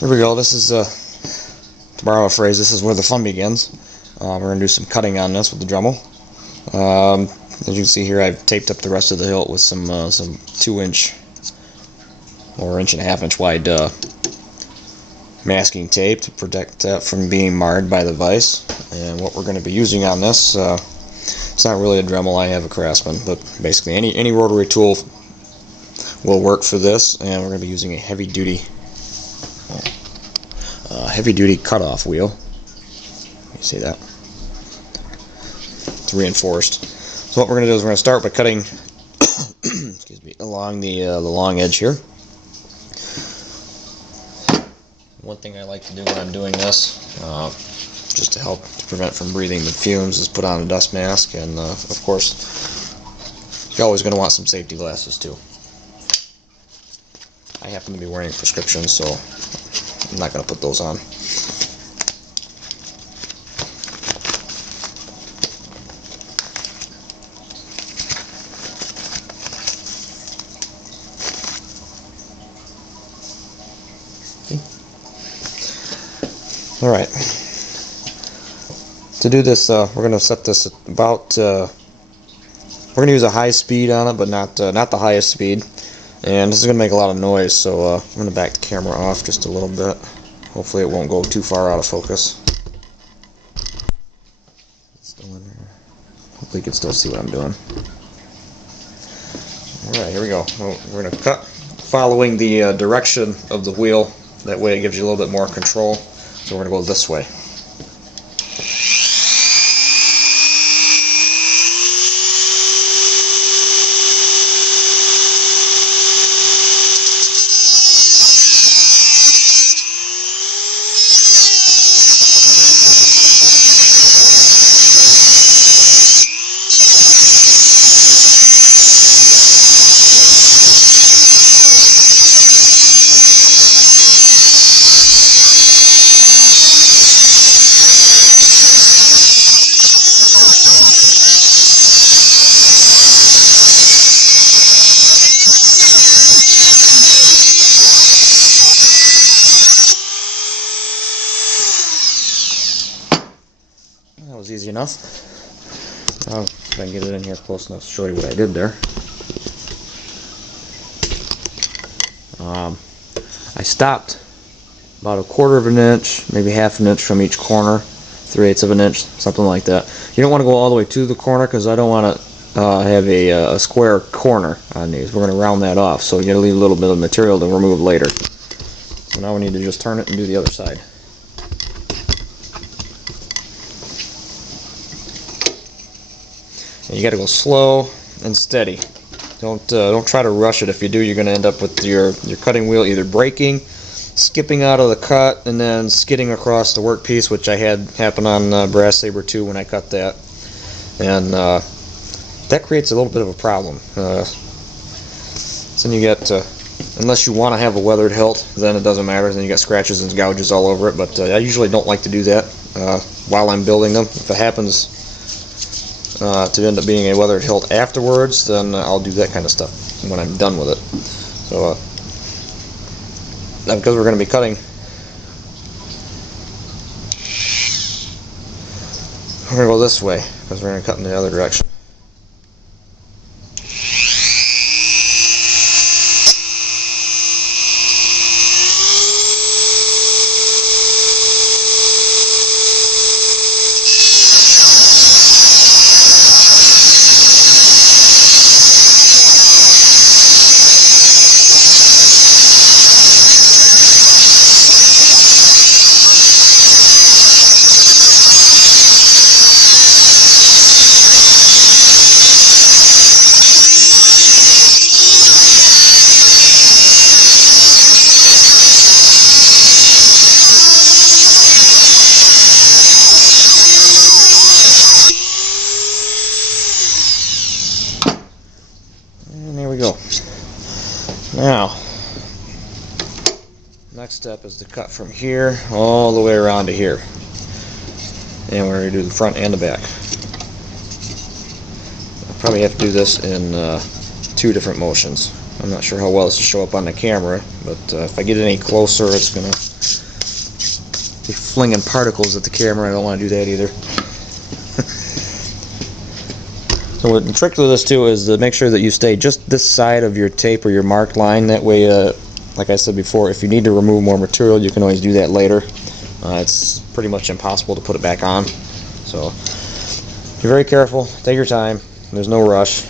Here we go. This is, to borrow a phrase, this is where the fun begins. We're going to do some cutting on this with the Dremel. As you can see here, I've taped up the rest of the hilt with some 2-inch or 1.5-inch wide masking tape to protect that from being marred by the vise. And what we're going to be using on this, it's not really a Dremel, I have a Craftsman, but basically any rotary tool will work for this, and we're going to be using a heavy-duty cutoff wheel. You see that? It's reinforced. So what we're going to do is we're going to start by cutting excuse me, along the long edge here. One thing I like to do when I'm doing this, just to help to prevent from breathing the fumes, is put on a dust mask, and of course you're always going to want some safety glasses too. I happen to be wearing prescriptions, so I'm not going to put those on. Alright, to do this, we're going to set this at about, we're going to use a high speed on it, but not the highest speed, and this is going to make a lot of noise, so I'm going to back the camera off just a little bit. Hopefully it won't go too far out of focus. It's still in there. Hopefully you can still see what I'm doing. Alright, here we go. We're going to cut following the direction of the wheel. That way it gives you a little bit more control. So we're going to go this way. That was easy enough. Now, if I can get it in here close enough to show you what I did there. I stopped about 1/4 of an inch, maybe 1/2 inch from each corner, 3/8 of an inch, something like that. You don't want to go all the way to the corner because I don't want to have a square corner on these. We're going to round that off, so you got to leave a little bit of material to remove later. So now we need to just turn it and do the other side. You got to go slow and steady. Don't try to rush it. If you do, you're going to end up with your cutting wheel either breaking, skipping out of the cut, and then skidding across the workpiece, which I had happen on Brass Saber 2 when I cut that. And that creates a little bit of a problem. So then you get, unless you want to have a weathered hilt, then it doesn't matter. Then you got scratches and gouges all over it. But I usually don't like to do that while I'm building them. If it happens to end up being a weathered hilt afterwards, then I'll do that kind of stuff when I'm done with it. So because we're going to be cutting, we're going to go this way because we're going to cut in the other direction. Go. Now, next step is to cut from here all the way around to here, and we're going to do the front and the back. I'll probably have to do this in 2 different motions. I'm not sure how well this will show up on the camera, but if I get any closer, it's going to be flinging particles at the camera. I don't want to do that either. So the trick with this too is to make sure that you stay just this side of your tape or your marked line. That way, like I said before, if you need to remove more material, you can always do that later. It's pretty much impossible to put it back on. So be very careful. Take your time. There's no rush.